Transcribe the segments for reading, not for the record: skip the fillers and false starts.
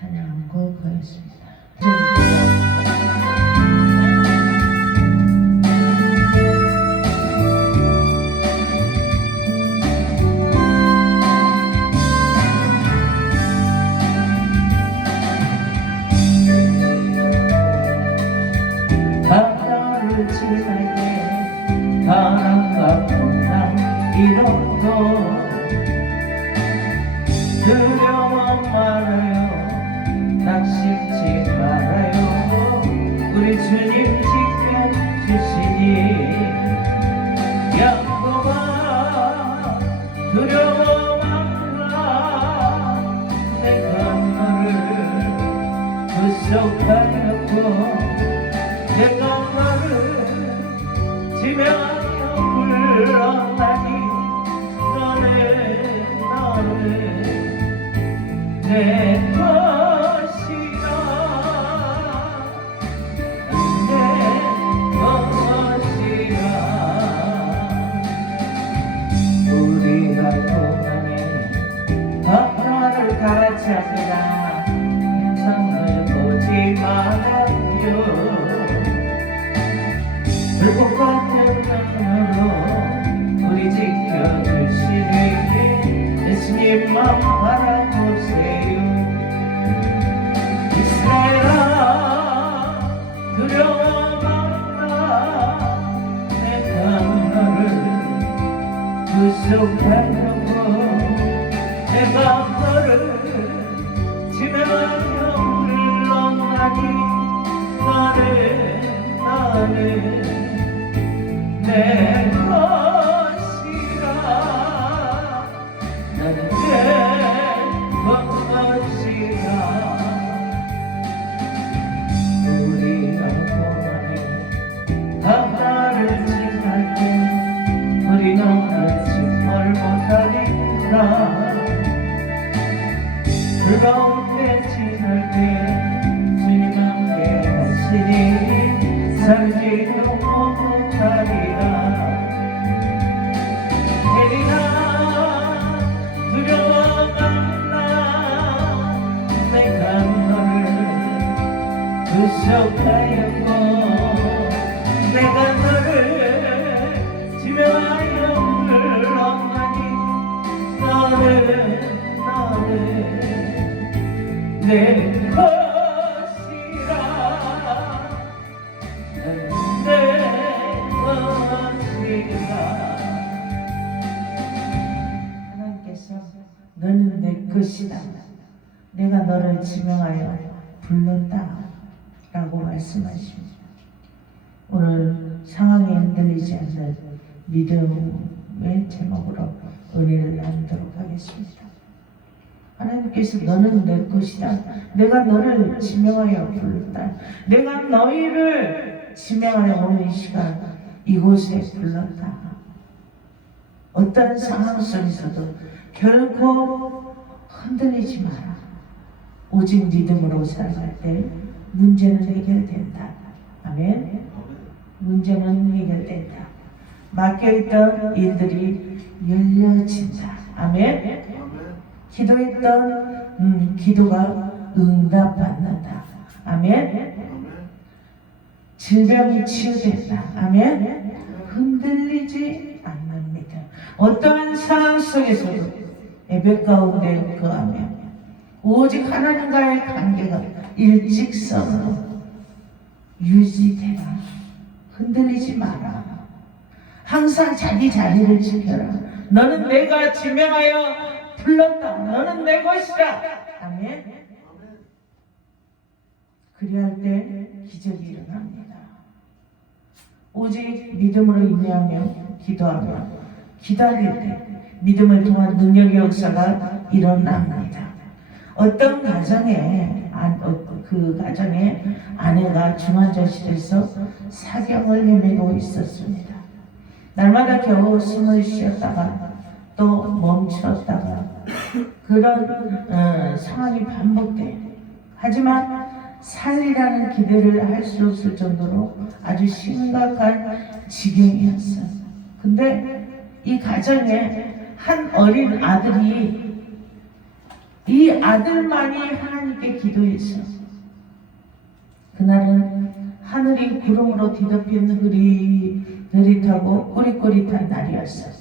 찬양곡 하였습니다. 바다를 지날 때 바람과 풍랑 이렇고 두려워 말아요. 닥치지 말아요. 우리 주님 지켜주시니 야곱아 두려워 말라. 내가 너를 구속하였고 내가 너를 지명하여 불러나니 너는 내 것이라. 내 것이라. 우리가 고난의 바다를 같이 합니다. 세상을 보지 말아요. 불꽃 같은 눈으로 우리 지켜주시니 예수님만 바라보세요. 이스라엘아 두려워 말라. 내가 너를 구속하려고 내가 너를 지명하여 불러나니 너는 내 것이라. 나는 내 것이라. 우리가 고난의 바다를 지날 때 우리는 징벌 못하리라. 즐거운 때 지날 때 주님 함께 하시니 살지도 못하리라. 내리라 두려워 말라. 내가 너를 구속하였고 내가 너를 지명하여 불러나니 너는 내 것이라. 내 것이라. 하나님께서 너는 내 것이다. 내가 너를 지명하여 불렀다 라고 말씀하십니다. 오늘 상황에 흔들리지 않는 믿음의 제목으로 은혜를 나누도록 하겠습니다. 하나님께서 너는 내 것이다. 내가 너를 지명하여 불렀다. 내가 너희를 지명하여 오늘 이 시간 이곳에 불렀다. 어떤 상황 속에서도 결코 흔들리지 마라. 오직 믿음으로 살아갈 때 문제는 해결된다. 아멘. 문제는 해결된다. 막혀있던 일들이 열려진다. 아멘. 기도했던 기도가 응답받는다. 아멘. 질병이 치유된다. 아멘. 흔들리지 않습니다. 어떠한 상황 속에서도 예배 가운데 거하며 오직 하나님과의 관계가 일직선으로 유지되라. 흔들리지 마라. 항상 자기 자리를 지켜라. 너는 내가 지명하여 불렀다. 너는 내 것이다. 아멘. 그리할 때 기적이 일어납니다. 오직 믿음으로 인내하며 기도하며 기다릴 때 믿음을 통한 능력의 역사가 일어납니다. 어떤 가정에 그 가정에 아내가 중환자실에서 사경을 헤매고 있었습니다. 날마다 겨우 숨을 쉬었다가 또 멈췄다가 그런 상황이 반복돼. 하지만 살리라는 기대를 할 수 없을 정도로 아주 심각한 지경이었어요. 근데 이 가정에 한 어린 아들이 이 아들만이 하나님께 기도 하늘이 구름으로 뒤덮인 흐릿하고 꾸릿꾸릿한 날이었어요.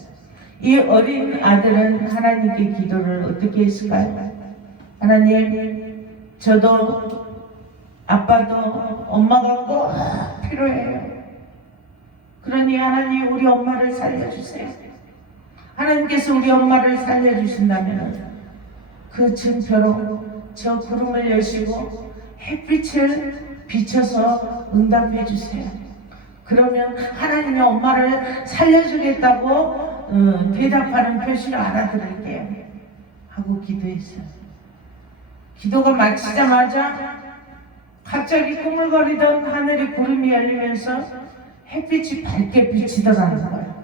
이 어린 아들은 하나님께 기도를 어떻게 했을까요? 하나님, 저도 아빠도 엄마가 꼭 필요해요. 그러니 하나님, 우리 엄마를 살려주세요. 하나님께서 우리 엄마를 살려주신다면 그 증표로 저 구름을 여시고 햇빛을 비춰서 응답해 주세요. 그러면 하나님이 엄마를 살려주겠다고 대답하는 표시를 알아들을게요 하고 기도했어요. 기도가 마치자마자 갑자기 꾸물거리던 하늘의 구름이 열리면서 햇빛이 밝게 비치더라는 거예요.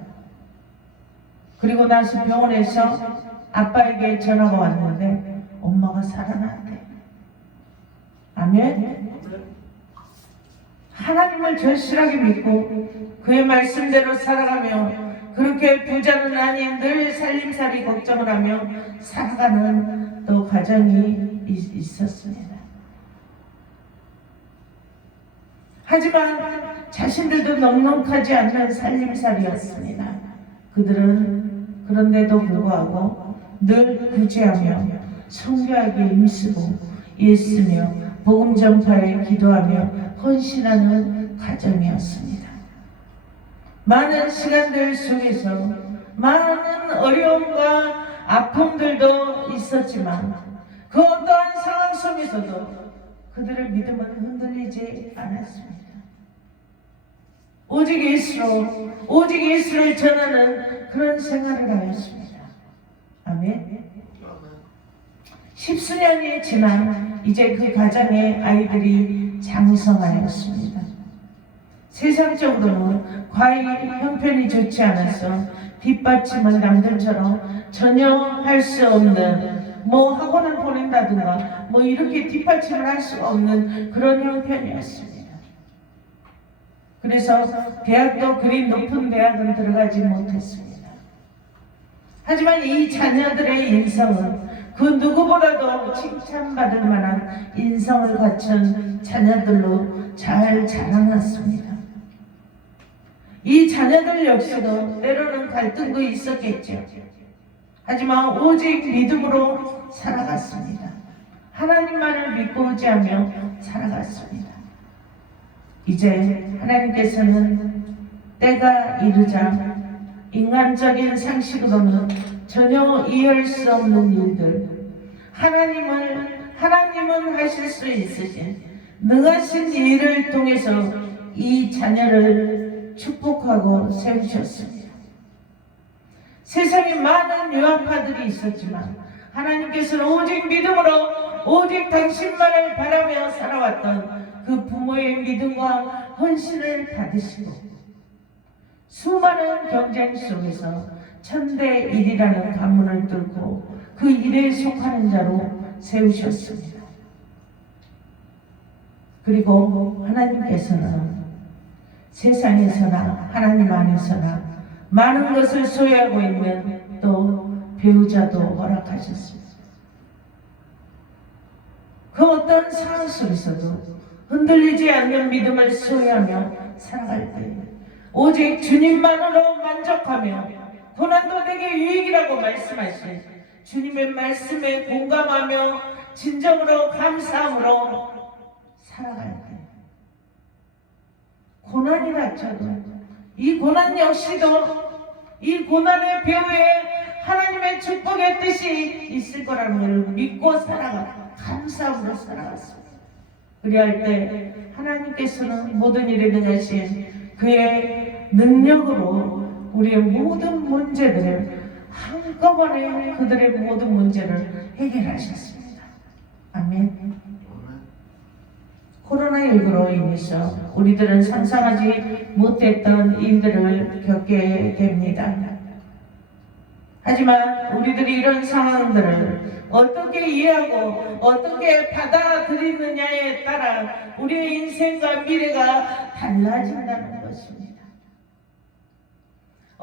그리고 나서 병원에서 아빠에게 전화가 왔는데 엄마가 살아났대. 아멘. 하나님을 절실하게 믿고 그의 말씀대로 살아가며 그렇게 부자는 아닌 늘 살림살이 걱정을 하며 살아가는 또 가정이 있었습니다. 하지만 자신들도 넉넉하지 않는 살림살이였습니다. 그들은 그런데도 불구하고 늘 구제하며 성교하게 힘쓰고 애쓰며 복음 전파에 기도하며 헌신하는 가정이었습니다. 많은 시간들 속에서 많은 어려움과 아픔들도 있었지만 그 어떠한 상황 속에서도 그들의 믿음은 흔들리지 않았습니다. 오직 예수를 전하는 그런 생활을 하였습니다. 아멘. 10수년이 지나 이제 그 가정의 아이들이 장성하였습니다. 세상적으로는 과히 형편이 좋지 않아서 뒷받침을 남들처럼 전혀 할 수 없는 학원을 보낸다든가 이렇게 뒷받침을 할 수가 없는 그런 형편이었습니다. 그래서 대학도 그리 높은 대학은 들어가지 못했습니다. 하지만 이 자녀들의 인성은 그 누구보다도 칭찬받을 만한 인성을 갖춘 자녀들로 잘 자라났습니다. 이 자녀들 역시도 때로는 갈등도 있었겠죠. 하지만 오직 믿음으로 살아갔습니다. 하나님만을 믿고 의지하며 살아갔습니다. 이제 하나님께서는 때가 이르자 인간적인 상식으로는 전혀 이해할 수 없는 일들, 하나님은 하실 수 있으신 능하신 일을 통해서 이 자녀를 축복하고 세우셨습니다. 세상에 많은 유학파들이 있었지만 하나님께서는 오직 믿음으로 오직 당신만을 바라며 살아왔던 그 부모의 믿음과 헌신을 받으시고 수많은 경쟁 속에서 천대 일이라는 관문을 뚫고 그 일에 속하는 자로 세우셨습니다. 그리고 하나님께서는 세상에서나 하나님 안에서나 많은 것을 소유하고 있는 또 배우자도 허락하셨습니다. 그 어떤 상황 속에서도 흔들리지 않는 믿음을 소유하며 살아갈 때 오직 주님만으로 만족하며 고난도 내게 유익이라고 말씀하신 주님의 말씀에 공감하며 진정으로 감사함으로 살아갈 때 고난이 닥쳐도 이 고난 역시도 이 고난의 배후에 하나님의 축복의 뜻이 있을 거라는 걸 믿고 감사함으로 살아갔습니다. 그리할 때 하나님께서는 모든 일에 능하신 그의 능력으로 우리의 모든 문제들을 한꺼번에 그들의 모든 문제를 해결하셨습니다. 아멘. 코로나19로 인해서 우리들은 상상하지 못했던 일들을 겪게 됩니다. 하지만 우리들이 이런 상황들을 어떻게 이해하고 어떻게 받아들이느냐에 따라 우리의 인생과 미래가 달라진다는 것입니다.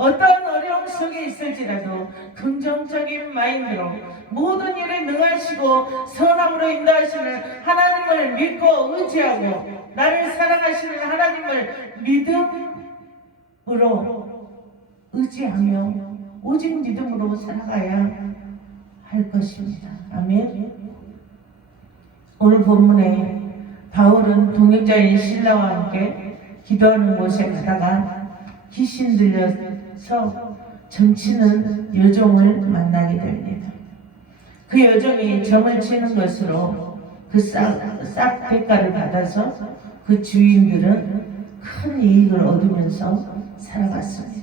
어떤 어려움 속에 있을지라도 긍정적인 마인드로 모든 일에 능하시고 선함으로 인도하시는 하나님을 믿고 의지하고 나를 사랑하시는 하나님을 믿음으로 의지하며 오직 믿음으로 살아가야 할 것입니다. 아멘. 오늘 본문에 바울은 동역자인 실라와 함께 기도하는 곳에 가다가 귀신 들려서 점치는 여종을 만나게 됩니다. 그 여종이 점을 치는 것으로 그 싹 대가를 받아서 그 주인들은 큰 이익을 얻으면서 살아갔습니다.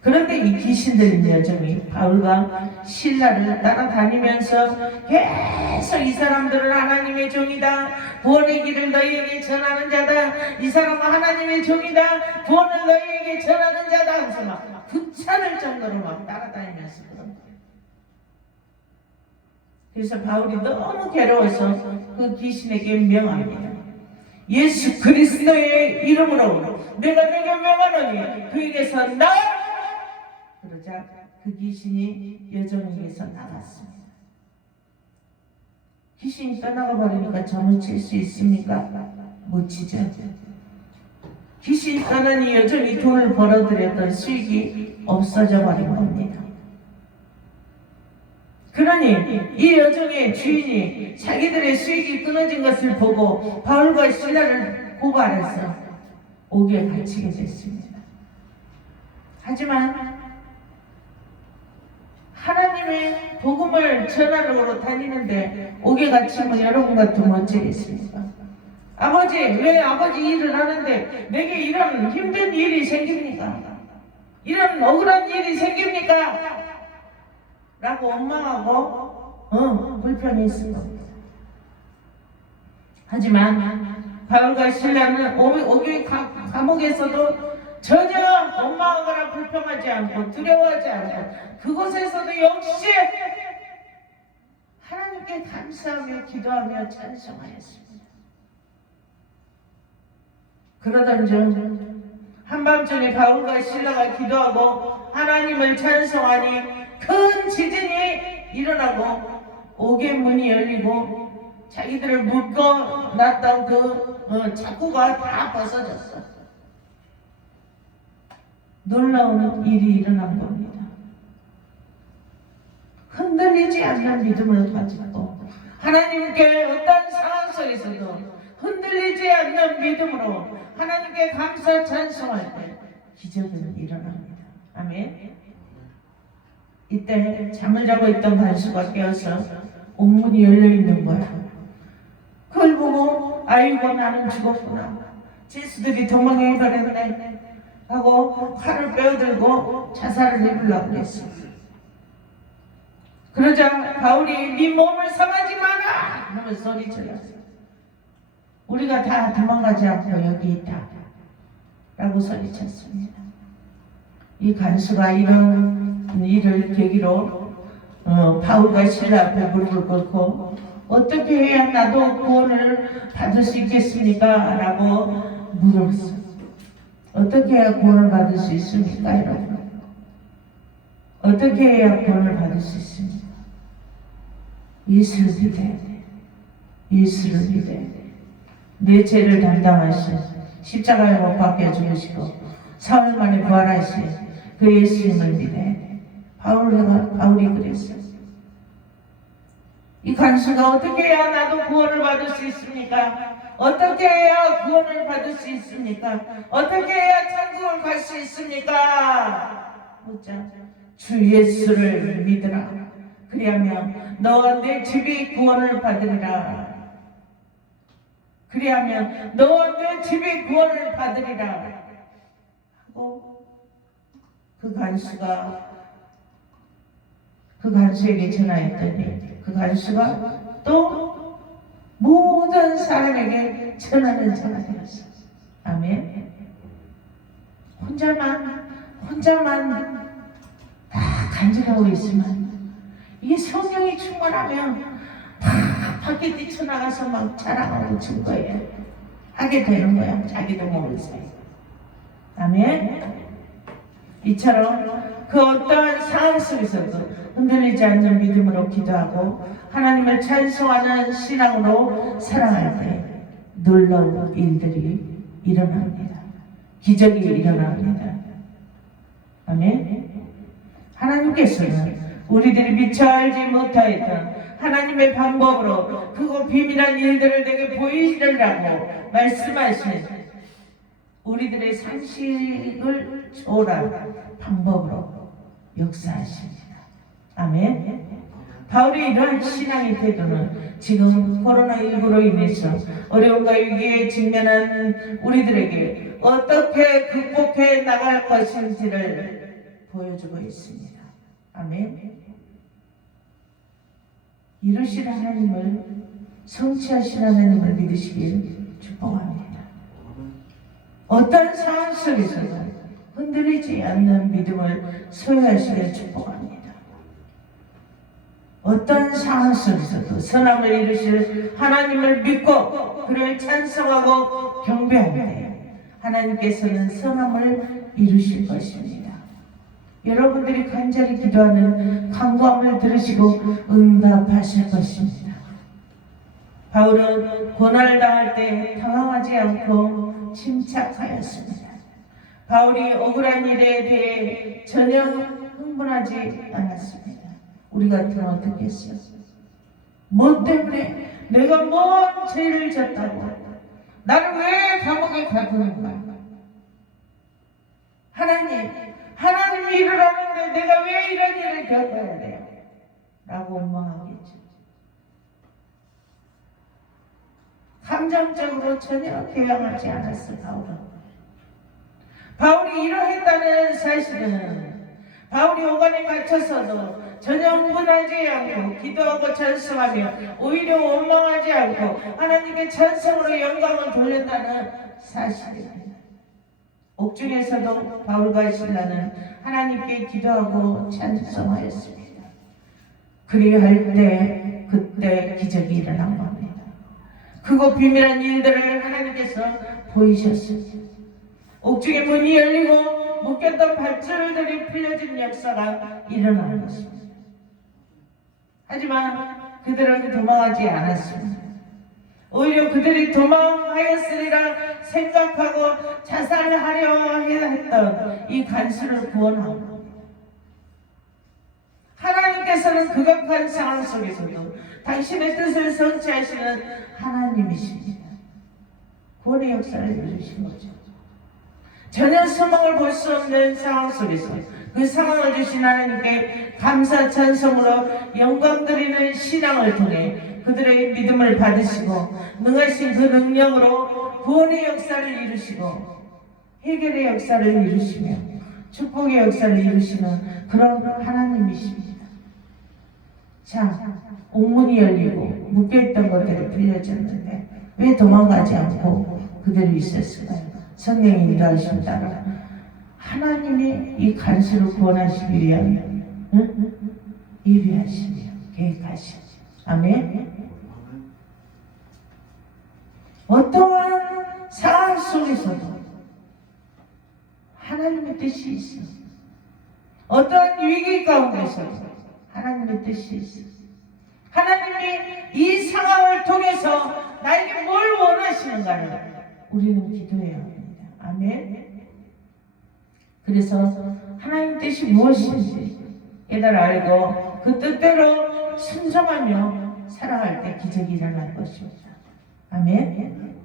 그런데 이 귀신 들린 여종이 바울과 실라를 따라다니면서 계속 이 사람들은 하나님의 종이다, 구원의 길을 너희에게 전하는 자다, 이 사람은 하나님의 종이다, 구원을 너희에게 전하는 자다 하면서 막 귀찮을 정도로 막 따라다니면서 그런 거예요. 그래서 바울이 너무 괴로워서 그 귀신에게 명합니다. 예수 그리스도의 이름으로 내가 내게 명하노니 그에게서 나가라! 그러자 그 귀신이 여종에게서 나갔습니다. 귀신이 떠나가 버리니까 점을 칠 수 있습니까? 못 치죠. 귀신이 떠나니 여종이 돈을 벌어들였던 수익이 없어져 버린 겁니다. 그러니 이 여종의 주인이 자기들의 수익이 끊어진 것을 보고 바울과 실라를 고발해서 옥에 갇히게 됐습니다. 하지만 하나님의 복음을 전하러 다니는데 옥에 갇히면 여러분 같으면 어쩌겠습니까? 아버지, 왜 아버지 일을 하는데 내게 이런 힘든 일이 생깁니까? 이런 억울한 일이 생깁니까? 라고 원망하고 불편했을 겁니다. 하지만 바울과 실라는 옥의 감옥에서도 전혀 원망하거나 불평하지 않고 두려워하지 않고 그곳에서도 역시 하나님께 감사하며 기도하며 찬송하였습니다. 그러던 중 한밤중에 바울과 실라가 기도하고 하나님을 찬송하니 큰 지진이 일어나고 옥의 문이 열리고 자기들을 묶어놨던 그 자꾸가 다 벗어졌어. 놀라운 일이 일어난 겁니다. 흔들리지 않는 믿음을 가지고 하나님께 어떤 상황 속에서도 흔들리지 않는 믿음으로 하나님께 감사 찬송할 때 기적은 일어납니다. 아멘. 이때 잠을 자고 있던 간수가 깨어서 옥문이 열려있는 거야. 그걸 보고 아이고 나는 죽었구나, 죄수들이 도망해 버렸네 하고 칼을 빼어들고 자살을 해보려고 했습니다. 그러자 바울이 네 몸을 상하지 마라 하면서 소리쳤어요. 우리가 다 도망가지 않고 여기 있다 라고 소리쳤습니다. 이 간수가 이런 일을 계기로 바울과 실라 앞에 무릎을 꿇고 어떻게 해야 나도 구원을 받을 수 있겠습니까? 라고 물었어요. 어떻게 해야 구원을 받을 수 있습니까? 여러분, 어떻게 해야 구원을 받을 수 있습니까? 예수를 믿어야 돼. 예수를 믿어야 돼. 내 죄를 담당하신 십자가에 못 박혀 죽으시고 사흘 만에 부활하신 그 예수님을 믿어야 돼. 바울이 그랬어요. 이 간수가 어떻게 해야 나도 구원을 받을 수 있습니까? 어떻게 해야 구원을 받을 수 있습니까? 어떻게 해야 천국을 갈 수 있습니까? 묻자. 주 예수를 믿으라. 그리하면 너와 내 집이 구원을 받으리라. 그리하면 너와 내 집이 구원을 받으리라. 하고 그 간수에게 전하였더니 그 간수가 또 모든 사람에게 전하는 자가 되었어. 아멘. 혼자만 다 간직하고 있으면 이게 성령이 충만하면 다 밖에 뛰쳐나가서 막 자랑하고 증거해 하게 되는 거야. 자기도 모르세요. 아멘. 이처럼 그 어떠한 상황 속에서도 흔들리지 않는 믿음으로 기도하고 하나님을 찬송하는 신앙으로 살아갈 때 놀라운 일들이 일어납니다. 기적이 일어납니다. 아멘. 하나님께서는 우리들이 미처 알지 못하였던 하나님의 방법으로 크고 비밀한 일들을 내게 보이시려고 말씀하신 우리들의 상식을 초월한 방법으로 역사하십니다. 아멘. 바울의 이러한 신앙의 태도는 지금 코로나19로 인해서 어려움과 위기에 직면한 우리들에게 어떻게 극복해 나갈 것인지를 보여주고 있습니다. 아멘. 이루실 하나님을, 성취하실 하나님을 믿으시길 축복합니다. 어떤 상황 속에서도 흔들리지 않는 믿음을 소유하시길 축복합니다. 어떤 상황 속에서도 선함을 이루실 하나님을 믿고 그를 찬송하고 경배할 때 하나님께서는 선함을 이루실 것입니다. 여러분들이 간절히 기도하는 간구함을 들으시고 응답하실 것입니다. 바울은 고난을 당할 때 당황하지 않고 침착하였습니다. 바울이 억울한 일에 대해 전혀 흥분하지 않았습니다. 우리 같으면 어떻게 했어요? 뭐 때문에 내가 뭔 죄를 졌다고 나를 왜 감옥에 가두는가? 하나님이 일을 하는데 내가 왜 이런 일을 겪어야 돼요? 라고 원망하겠죠. 감정적으로 전혀 대항하지 않았어. 바울이 이러했다는 사실은 바울이 오간에 갇혀서도 전혀 흥분하지 않고 기도하고 찬송하며 오히려 원망하지 않고 하나님께 찬송으로 영광을 돌렸다는 사실입니다. 옥중에서도 바울과 실라는 하나님께 기도하고 찬송하였습니다. 그리할 때 그때 기적이 일어난 겁니다. 크고 비밀한 일들을 하나님께서 보이셨습니다. 옥중의 문이 열리고 묶였던 밧줄들이 풀려진 역사가 일어난 것입니다. 하지만 그들은 도망하지 않았습니다. 오히려 그들이 도망하였으리라 생각하고 자살하려 했던 이 간수를 구원합니다. 하나님께서는 극악한 상황 속에서도 당신의 뜻을 성취하시는 하나님이십니다. 구원의 역사를 이루신 거죠. 전혀 소망을 볼 수 없는 상황 속에서 그 상황을 주신 하나님께 감사 찬송으로 영광 드리는 신앙을 통해 그들의 믿음을 받으시고 능하신 그 능력으로 구원의 역사를 이루시고 해결의 역사를 이루시며 축복의 역사를 이루시는 그런 하나님이십니다. 자, 옥문이 열리고 묶여있던 것들이 풀려졌는데 왜 도망가지 않고 그대로 있었을까요? 성령이 인도하심 따라 하나님이 이 간수를 구원하시기 위한 예비하시며 계획하시며 아멘. 어떠한 상황 속에서도 하나님의 뜻이 있어. 어떠한 위기 가운데서도 하나님의 뜻이 있어. 하나님이 이 상황을 통해서 나에게 뭘 원하시는가를 우리는 기도해야 합니다. 아멘. 그래서 하나님 뜻이 무엇인지 깨달아 알고 그 뜻대로 순종하며 살아갈 때 기적이 일어날 것입니다. 아멘.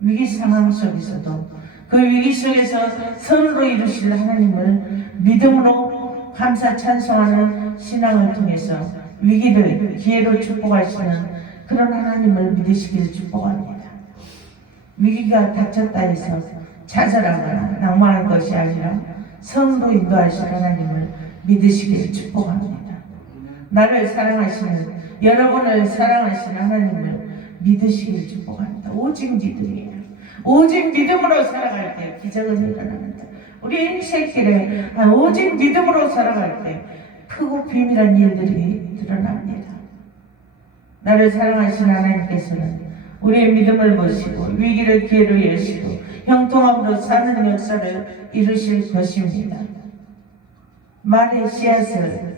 위기 상황 속에서도 그 위기 속에서 선으로 이루실 하나님을 믿음으로 감사 찬송하는 신앙을 통해서 위기를 기회로 축복하시는 그런 하나님을 믿으시기를 축복합니다. 위기가 닥쳤다 해서 좌절하거나 낭만할 것이 아니라 선으로 인도하실 하나님을 믿으시기를 축복합니다. 나를 사랑하시는, 여러분을 사랑하시는 하나님을 믿으시기를 축복합니다. 오직 믿음이에요. 오직 믿음으로 살아갈 때 기적은 일어납니다. 우리 인생길에 오직 믿음으로 살아갈 때 크고 비밀한 일들이 드러납니다. 나를 사랑하시는 하나님께서는 우리의 믿음을 보시고 위기를 기회로 여시고 형통함으로 사는 역사를 이루실 것입니다. 말의 씨앗을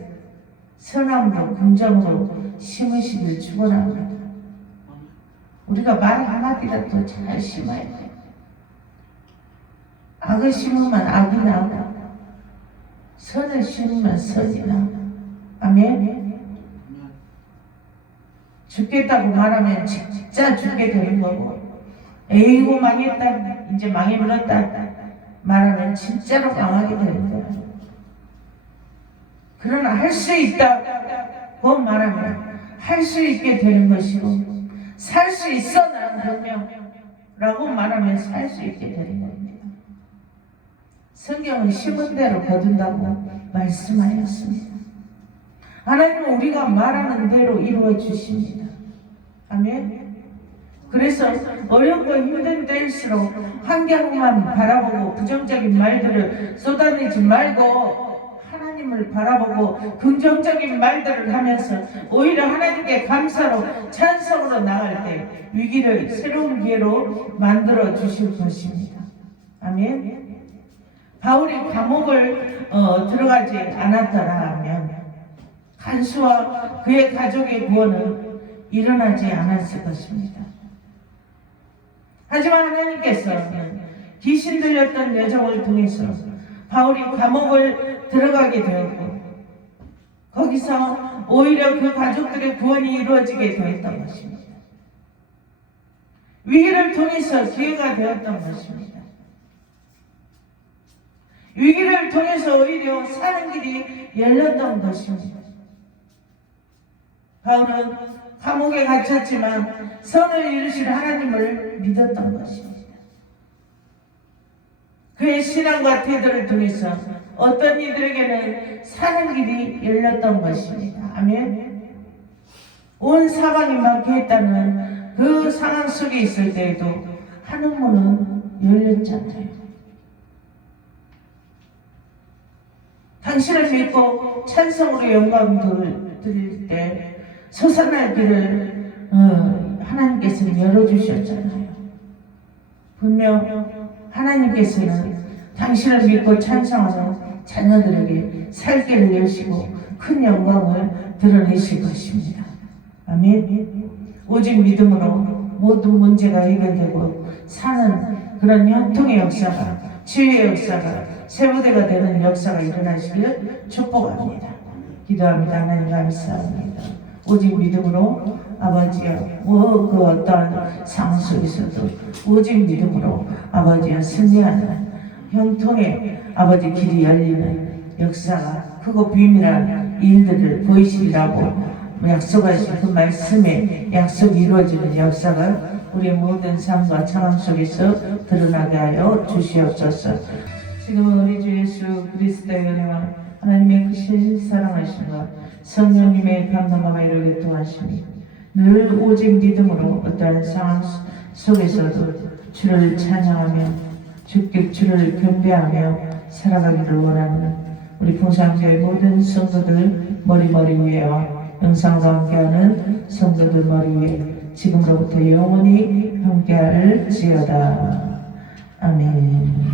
선함으로 긍정으로 심으시길 축원합니다. 우리가 말 한마디라도 잘 심어야 돼. 악을 심으면 악이 나고 선을 심으면 선이 나. 아멘. 죽겠다고 말하면 진짜 죽게 되는 거고, 에이고 망했다, 이제 망해버렸다 말하면 진짜로 망하게 되는 거야. 그러나 할 수 있다고 말하면 할 수 있게 되는 것이고, 살 수 있어 나는 분명 라고 말하면 살 수 있게 되는 겁니다. 성경은 심은 대로 거둔다고 말씀하였습니다. 하나님은 우리가 말하는 대로 이루어 주십니다. 아멘. 그래서 어렵고 힘든 때일수록 환경만 바라보고 부정적인 말들을 쏟아내지 말고 하나님을 바라보고 긍정적인 말들을 하면서 오히려 하나님께 감사로 찬송으로 나갈 때 위기를 새로운 기회로 만들어 주실 것입니다. 아멘. 바울이 감옥을 들어가지 않았더라면 간수와 그의 가족의 구원은 일어나지 않았을 것입니다. 하지만 하나님께서는 귀신 들렸던 여정을 통해서 바울이 감옥을 들어가게 되었고, 거기서 오히려 그 가족들의 구원이 이루어지게 되었던 것입니다. 위기를 통해서 기회가 되었던 것입니다. 위기를 통해서 오히려 사는 길이 열렸던 것입니다. 바울은 감옥에 갇혔지만 선을 이루실 하나님을 믿었던 것입니다. 그의 신앙과 태도를 통해서 어떤 이들에게는 사는 길이 열렸던 것입니다. 아멘. 온 사방이 막혀있다는 그 상황 속에 있을 때에도 하늘 문은 열렸잖아요. 당신을 믿고 찬송으로 영광을 드릴 때 솟아날 길을 하나님께서는 열어주셨잖아요. 분명 하나님께서는 당신을 믿고 찬송하는 자녀들에게 살 길을 여시고 큰 영광을 드러내실 것입니다. 아멘. 오직 믿음으로 모든 문제가 해결되고 사는 그런 형통의 역사가, 치유의 역사가, 세부대가 되는 역사가 일어나시기를 축복합니다. 기도합니다. 하나님 감사합니다. 오직 믿음으로 아버지여, 그 어떠한 상황 속에서도 오직 믿음으로 아버지여 승리하는 형통의 아버지 길이 열리는 역사가 크고 비밀한 일들을 보이시리라고 약속하신 그 말씀의 약속이 이루어지는 역사가 우리의 모든 삶과 상황 속에서 드러나게 하여 주시옵소서. 지금은 우리 주 예수 그리스도의 은혜와 하나님의 크신 사랑하심과 성령님의 감동함을 이루게 도와주시니 늘 오직 믿음으로 어떠한 상황 속에서도 주를 찬양하며 주께 주를 경배하며 살아가기를 원하는 우리 풍산교회 모든 성도들 머리 위에와 영상과 함께하는 성도들 머리 위에 지금으로부터 영원히 함께할지어다. 아멘.